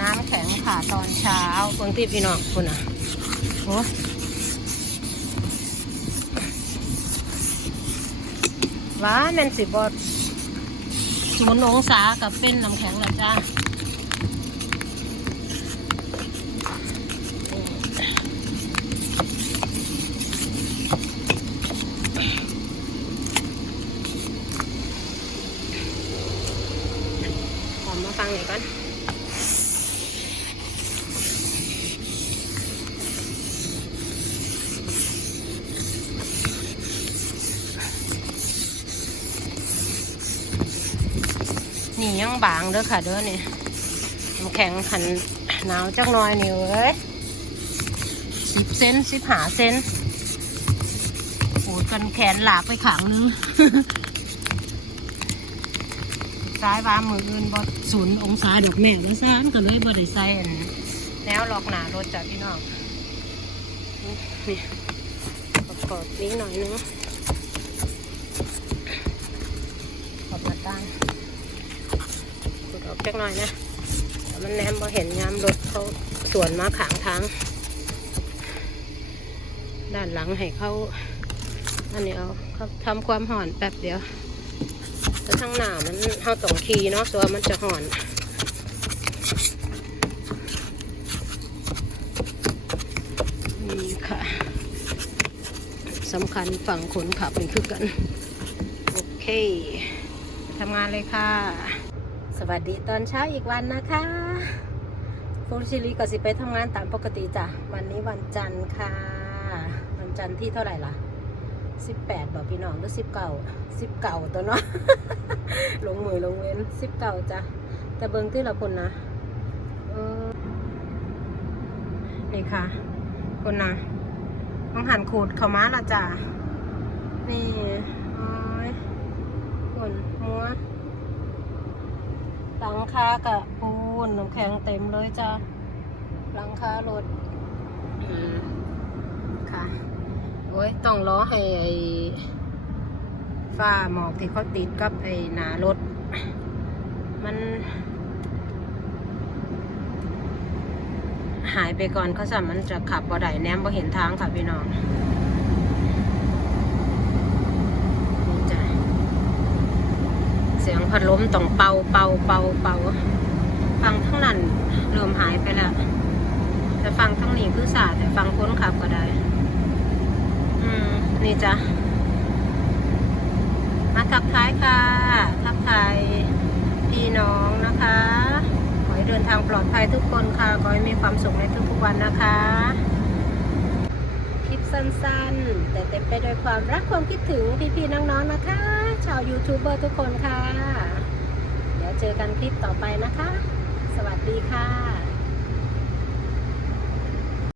น้ำแข็งค่ะตอนเช้าเพิ่งที่พี่น้องคุณอะโอ้ว้าแมันสิบอศูนย์องศากับเป็นน้ำแข็งแล้วจ้าขอมาฟังหน่อยก่อน นี่ยังบางเด้อค่ะเด้อเนี่ยน้ำแข็งขันหนาวจักน่อยนี่เว้ยสิบเซนสิบหาเซนโอ้กันแขนหลากไปขังนึงซ้ายบามืออื่นบอศูนย์องศาดอกแม่แล้วซ่านก็เลยบ่ได้ใส่อันแนวลอกหนารถจ้ะพี่น้องนี่ประกอบนี้หน่อยนึงขอบหน้าต่าง จักหน่อยนะมันแนมพอเห็นยามรถเขาสวนมาขางทาง ด้านหลังให้เขาอันนี้เอาเขาทำความห่อนแป๊บเดียวแต่ทางหน้ามันเขาต้องขีเนาะตัวมันจะห่อนนี่ค่ะสำคัญฝั่งคนขับนี่คือกัน โอเคทำงานเลยค่ะ สวัสดีตอนเช้าอีกวันนะคะฟูชิลีก็สิไปทำงานตามปกติจ้ะ วันนี้วันจันทร์ค่ะ วันจันทร์ที่เท่าไหร่ล่ะสิบแปดบอกพี่น้องหรือสิบเก้าสิบเก้าตัวเนาะ ลงมือลงเว้นสิบเก้าจ้ะ แต่เบิงที่ละคนนะนี่ค่ะ คนนะต้องหันขูดเข้ามาละจ้ะ นี่โอ้ยคนมัว หลังคากับปูนน้ำแข็งเต็มเลยจ้ะหลังคารถค่ะโอ้ยต้องล้อให้ไอ้ฝ้าหมอกที่เขาติดกับไอ้หนารถ มัน หายไปก่อนเขาสามันจะขับบ่ได้แนมบ่เห็นทางค่ะพี่น้องนี่จ้ะ เสียงพัดลมต้องเป่าเป่าเป่าเป่าฟังทั้งนั้นเริ่มหายไปแล้วแต่ฟังทั้งนี้คือสาดแต่ฟังคนขับก็ได้ อืม นี่จ้ะมาทักทายค่ะ ทักทายพี่น้องนะคะ ขอให้เดินทางปลอดภัยทุกคนค่ะ ขอให้มีความสุขในทุกๆวันนะคะ สั้นๆ แต่เต็มไปด้วยความรักความคิดถึงพี่ๆน้องๆนะคะ ชาวยูทูบเบอร์ทุกคนค่ะ เดี๋ยวเจอกันคลิปต่อไปนะคะ สวัสดีค่ะ